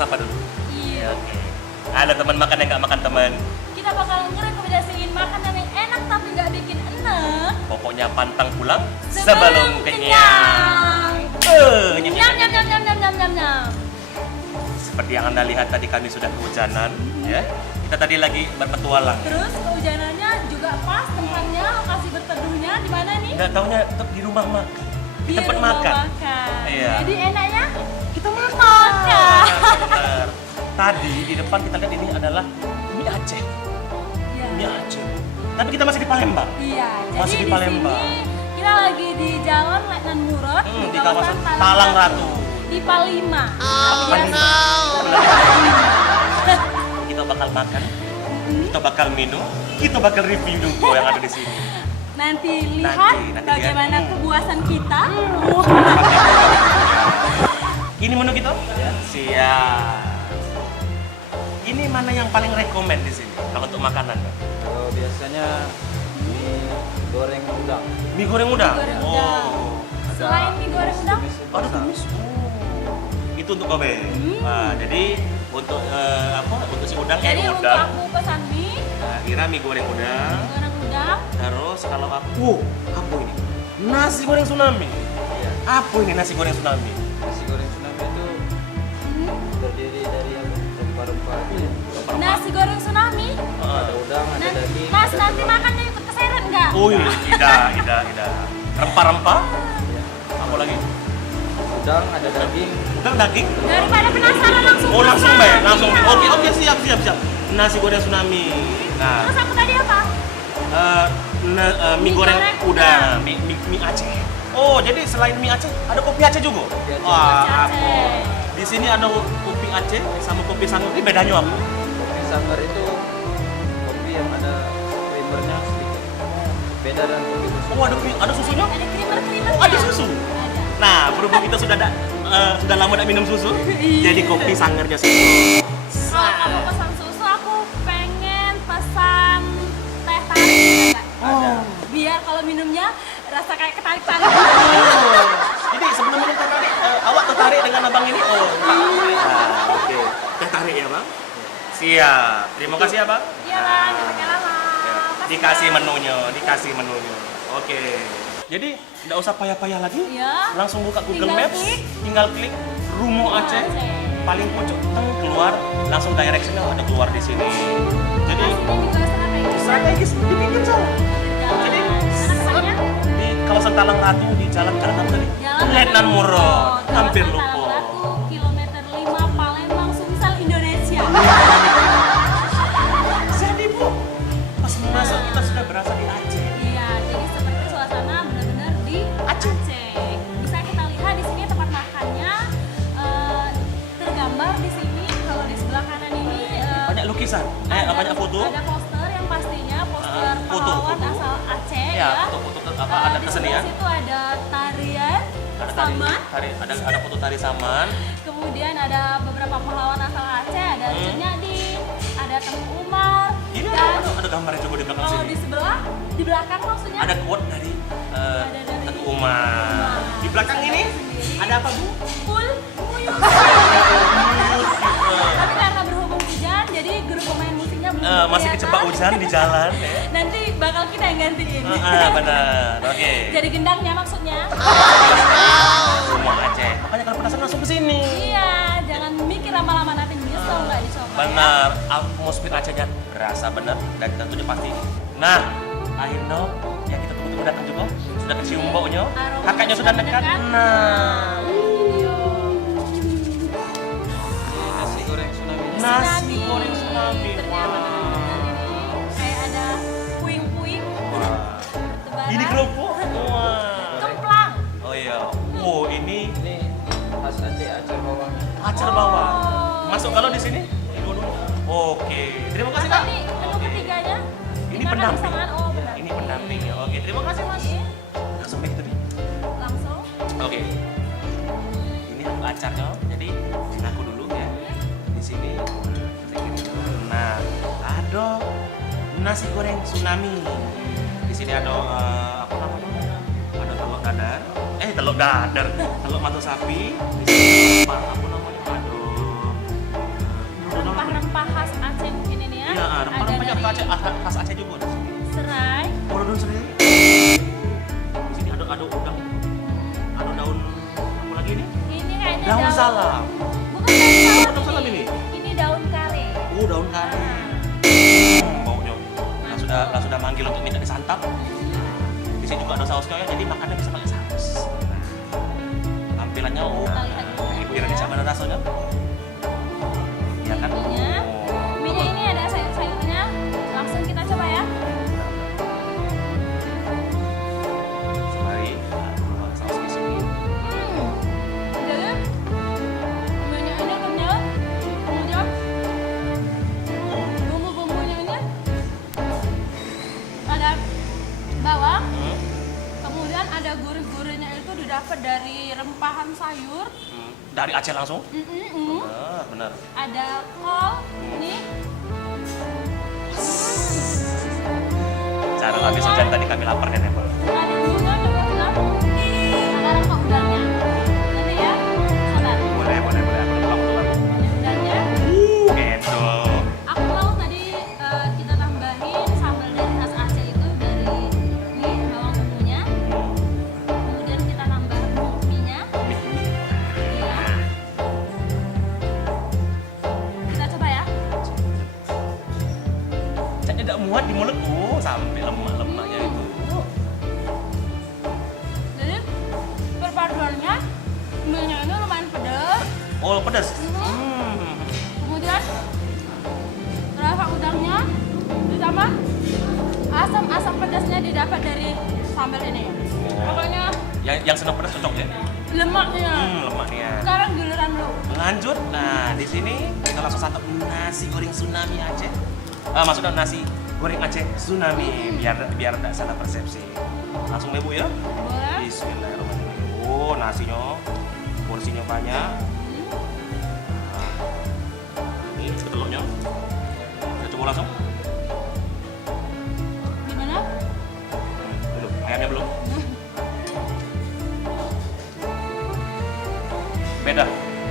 sapa dulu. Iya. Oke. Halo teman makan yang nggak makan teman. Kita bakal ngerekomendasiin makanan yang enak tapi nggak bikin enak. Pokoknya pantang pulang sebelum kenyang. Nyam nyam nyam nyam nyam nyam nyam nyam. Seperti yang Anda lihat tadi kami sudah kehujanan, ya. Kita tadi lagi berpetualang. Terus kehujanannya juga pas tempatnya, lokasi berteduhnya di mana nih? Nggak taunya tetap di rumah makan. Di tempat rumah makan. Iya. Jadi enaknya Kita makan. makan. Benar. Tadi di depan kita lihat ini adalah mie Aceh. Iya. Mie Aceh. Tapi kita masih di Palembang. Iya. Masih Jadi di Palembang. sini kita lagi di Jalan Letnan Murad Di kawasan Talang Ratu. di Palima. Kita bakal makan, kita bakal minum, kita bakal review dulu yang ada di sini. Nanti lihat Nanti bagaimana lihat. kepuasan kita. Ini menu kita? Ya. Siap. Ini mana yang paling rekomend di sini kalau untuk makanan? Bang? Kalau biasanya mie goreng udang. Mie goreng udang. Mie goreng Oh. udang. Selain mie goreng udang, Ada tumis. Itu untuk kobe. Nah, jadi untuk untuk si udang jadi kayak untuk udang. aku pesan mie Nah, kira mie goreng udang. goreng udang. Terus kalau aku, apa ini? Nasi goreng tsunami. Iya. Apa ini nasi goreng tsunami? Nasi goreng tsunami itu terdiri dari apa? Rempah-rempah aja. Nasi goreng tsunami. Ada udang, ada daging. Mas ada nanti telur. makannya ikut keseret nggak? Wih, tidak. Rempah-rempah. Iya. Apa lagi? Udang, ada daging. Udang daging. Daripada penasaran langsung. Oh langsung makan. Mbak, langsung. Iya. Oke, siap. Nasi goreng tsunami. Nah, Terus aku tadi apa? mie goreng udang, mie Aceh. Oh, jadi selain mie Aceh ada kopi Aceh juga. Kopi Aceh. Wah, Kopi apa? Aceh. Di sini ada kopi Aceh sama kopi Sanur. Ini bedanya apa? Kopi sanggar itu kopi yang ada creamernya sedikit. Beda dengan kopi susu. Oh, ada susunya? Ada krimer-krimer. Oh, ada susu. Ada. Nah, berhubung kita sudah lama tidak minum susu, Iya. jadi kopi sangernya susu. Kalau kamu pesan susu, aku pengen pesan teh tarik. Oh. Biar kalau minumnya rasa kayak ketarik-tarik. Jadi sebelum minum teh tarik, awak tertarik dengan abang ini? Oh, nah, oke. Teh tarik ya bang? Siap. Terima kasih ya bang. Iya bang, jangan pakai lama. Ya, Makasih, dikasih Bang. menunya. Oke. Jadi nggak usah payah-payah lagi. Iya. Langsung buka Google Tinggal Maps, klik. tinggal klik Rumo Aceh. Paling pojok keluar, langsung directionnya ada keluar di sini. Jadi Ini juga strategis. strategis di pinggir jalan. Jadi Mana di kawasan Talang Ratu di jalan apa tadi? Jalan Letnan Murad. Hampir Kawasan lupa. Talang Ratu, kilometer 5 Palembang, Sumsel, Indonesia. Jadi bu, pas masuk kita sudah berasa di Aceh. Iya, jadi seperti suasana benar-benar di Aceh. Bisa kita lihat di sini tempat makannya tergambar di sini. Kalau di sebelah kanan ini Banyak lukisan, banyak foto. Ada poster yang pastinya poster Foto. pahlawan asal Aceh Ya, ya. foto-foto ada Di kesenian. sebelah situ ada tarian Ada tari, saman. ada foto tari saman. Kemudian ada beberapa pahlawan asal Aceh, ada Cut Nyadin, ada Tengku Umar. Ini dan ada gambarnya juga di belakang kalau sini. di belakang maksudnya Ada quote dari Ada dari Teguh Umar. Di belakang ini ada apa bu? full muyus. Tapi karena berhubung hujan, jadi guru pemain musiknya belum Masih kelihatan. kejebak hujan di jalan. Nanti bakal kita yang gantiin. Benar. Oke. Jadi gendangnya maksudnya. Rumah Aceh. Makanya kalau penasaran langsung ke sini. Iya, jangan mikir lama-lama nanti nyesel nggak dicoba. Benar, atmosfer Acehnya berasa benar dan tentunya pasti. Nah, akhirnya yang kita tunggu-tunggu datang juga sudah kecium baunya, Aroma kakaknya sudah dekat. Nah, Video. Nasi goreng tsunami. nasi goreng tsunami. Ternyata benar-benar ini kayak ada puing-puing. Bertebaran. Ini kerupuk. Wah. Kemplang. Oh iya. Oh ini Ini khas Aceh, acar bawang. acar bawang. Masuk kalau di sini? Dulu. Oke. Terima kasih kak. Ini menu ketiganya. Ini dimakan pendamping. bersamaan. Oh, benar. Ini pendampingnya. Oke. Terima kasih mas. Langsung begitu nih. Langsung. Oke. Ini aku acarnya. Jadi aku dulu ya. Di sini. Nah, ada nasi goreng tsunami. Di sini ada apa namanya? Ada telur dadar. Telur dadar. Telur mata sapi. Di sini apa namanya? Ada punya khas Aceh juga di sini. Serai. Oh, daun serai. Di sini ada udang. Ada daun apa lagi ini? Ini kayaknya Daun salam. Bukan daun Daun salam salam ini? Ini daun kare. Oh, daun kari. Baunya. Lah sudah manggil untuk minta disantap. Di sini juga ada sausnya ya, jadi makannya bisa pakai saus. Tampilannya Kita lihat dulu biar ya. bisa mana rasanya. Iya kan? Mie-nya. Mie-nya ini ada sayur-sayurnya. Langsung kita coba ya. Sembari saus di sini. Jadi mie-nya ini kenyal. Kemudian bumbu-bumbunya ini ada bawang. Kemudian ada gurih-gurihnya itu didapat dari rempahan sayur. Dari Aceh langsung? Benar. Ada kol. Nih. Cara habis hujan tadi kami lapar dan ya, Ada juga coba bilang. Ada rempah udangnya. Nanti ya. Sabar. Boleh. Aku tulang. Ini udangnya. Gitu. Aku mau tadi kita tambahin sambal dari khas Aceh itu dari nih bawang bumbunya. Kemudian kita tambah mie-nya. Iya. Kita coba ya. Catnya tidak muat di mulut. Sampai lemak-lemaknya itu. Jadi perpaduannya mie-nya ini lumayan pedas. Oh, pedas. Kemudian rasa udangnya ditambah asam pedasnya didapat dari sambal ini. Pokoknya Yang senang pedas cocok ya? lemaknya. Lemaknya. Sekarang giliran lu. Lanjut. Nah, di sini kita langsung santap nasi goreng tsunami Aceh. Maksudnya nasi goreng Aceh tsunami biar tidak salah persepsi. Langsung ya Bu ya. Boleh. Bismillahirrahmanirrahim. Oh, nasinya porsinya banyak. Nah, ini telurnya. Kita coba langsung. Gimana? Belum. Ayamnya belum.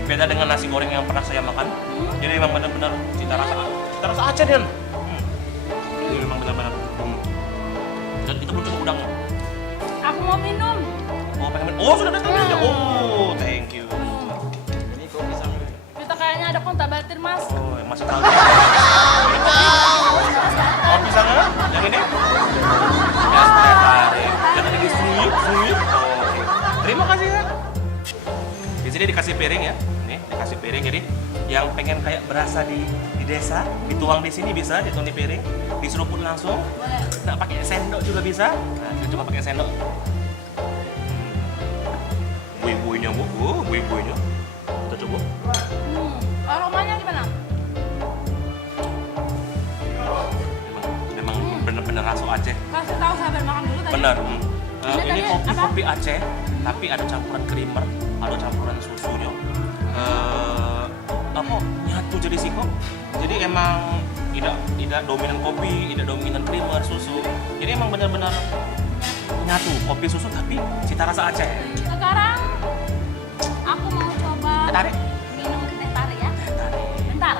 Beda dengan nasi goreng yang pernah saya makan. Jadi memang benar-benar cita rasa Aceh dan. Ini memang benar-benar. Dan kita belum coba udangnya. Aku mau minum. Oh, pengen minum. Oh, sudah datang aja. Oh, thank you. Ini kopi sambil. Kita kayaknya ada kontak batir, Mas. Oh, masih tahu. Oh, pisangnya? Yang ini? Ya, saya tarik. Yang tadi disuyuk. Oke. Terima kasih ya. Di sini dikasih piring ya. Nih, dikasih piring. Jadi yang pengen kayak berasa di desa, dituang di sini bisa, dituang di piring, diseruput langsung. Boleh. Nggak pakai sendok juga bisa. Nah, kita coba pakai sendok. Buih-buihnya Bu. Buih-buihnya. Kita coba. Aromanya gimana? Memang bener-bener rasa Aceh. Kasih tahu sahabat makan dulu tadi. Bener. Ini Ini tadi kopi Aceh, tapi ada campuran creamer, ada campuran susunya. Nyatu jadi siko. Jadi emang tidak dominan kopi, tidak dominan creamer, susu. Jadi emang benar-benar nyatu kopi susu tapi cita rasa Aceh. Sekarang aku mau coba Teh tarik. minum teh tarik ya. Teh tarik. Bentar.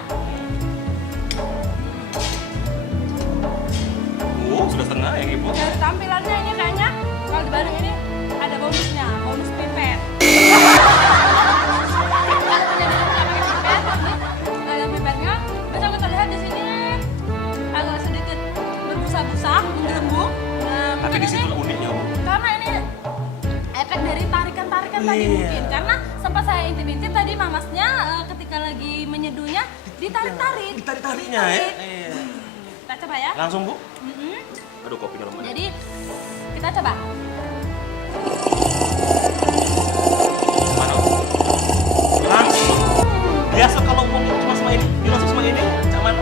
Sudah setengah ya Ibu. Dari tampilannya ini kayaknya kalau dibalik ini ada bonusnya, bonus pipet. Kalau punya diri nggak pakai pipet, ini ada pipetnya. Bisa kita lihat di sini agak sedikit berbusa-busa, menggelembung. Nah, Tapi mungkin di situ ini uniknya Bu. karena ini efek dari tarikan-tarikan tadi Iya. mungkin. Karena sempat saya intip-intip tadi mamasnya ketika lagi menyeduhnya ditarik-tarik. Ditarik-tariknya ya. Iya. Kita coba ya. Langsung Bu. Mm-mm. Aduh kopinya lemah. Jadi kita coba. Mana? Langsung. Biasa kalau ngomong cuma sama ini, langsung sama ini, cuman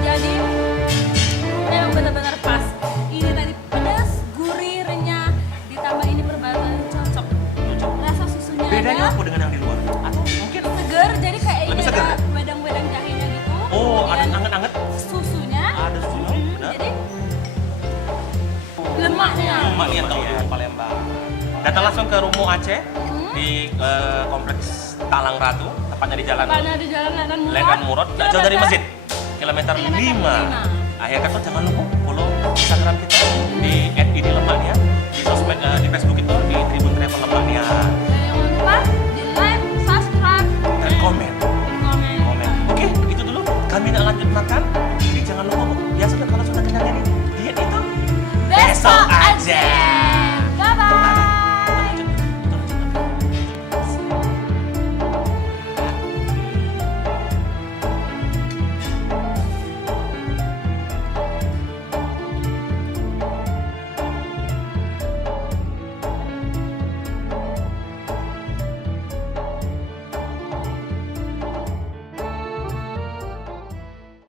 Jadi memang benar-benar pas. Ini tadi pedas, gurih, renyah, ditambah ini perbaruan cocok. cocok. Rasa susunya Bedanya ada apa dengan yang di luar? Atau mungkin seger, jadi kayak ini Lebih seger, ada ya? wedang-wedang jahenya gitu. oh ada Kemudian anget-anget, susunya. ada susunya, benar. Jadi lemaknya. Lemaknya tahu di Palembang. Datang langsung ke Rumo Aceh di kompleks Talang Ratu, tepatnya di Jalan Tepatnya di Jalan Lenan Murad. Lenan Murad, nggak jauh dari Kilometer masjid. kilometer Kilometer 5. 5. Akhir kata jangan lupa follow Instagram kita di